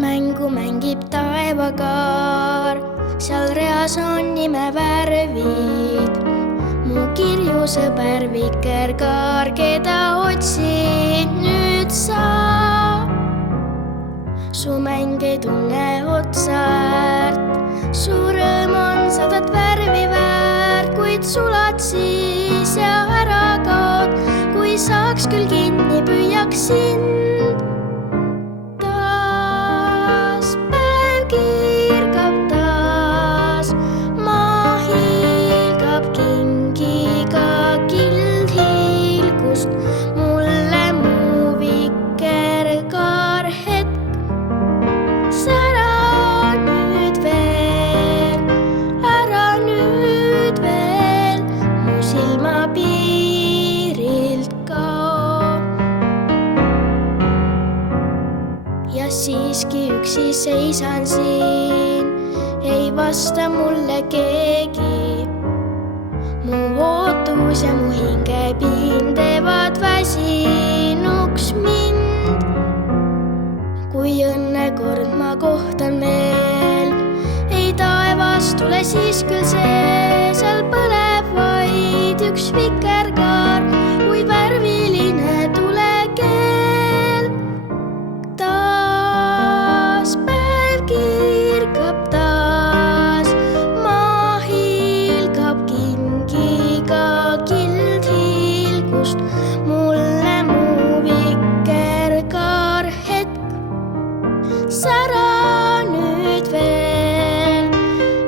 mängu mängib taevakaar, seal reas on nimevärvid. Mu kirju sõber vikerkaar, keda otsin nüüd sa. Su mäng ei tunne otsart, su rõõm on 100 värvi väärt, kuid sulad siis ja ära kaod, kui saaks küll kinni, püüaks sind. Taas päev kirgab taas, maa hiilgab kingiga kild hiilgust, mulle mu vikerkaar hetk. Sära nüüd veel, ära nüüd veel, mu silmapiirilt kao. Ja siiski üksi seisan siin, ei vasta mulle keegi. Mu ootus ja mu hingepiin teevad väsinuks mind. Kui õnnekord ma kohtan veel, ei taevas tule siis küll see, seal põleb vaid üks vikerkaar, kui värviline tulekeel. Taas päev kirgab taas, maa hiilgab kingiga kild hiilgust, mulle mu vikerkaar hetk. Sära nüüd veel,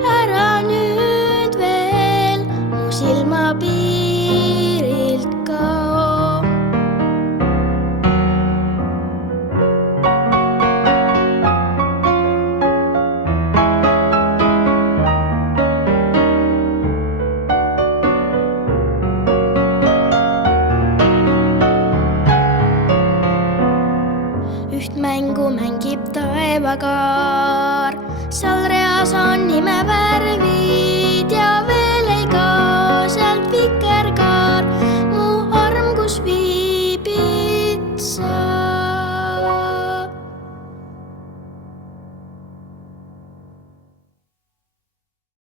ära nüüd veel, mu silmapiirilt kao. Üht mängu mängib taevakaar, seal reas on nimevärvid ja veel.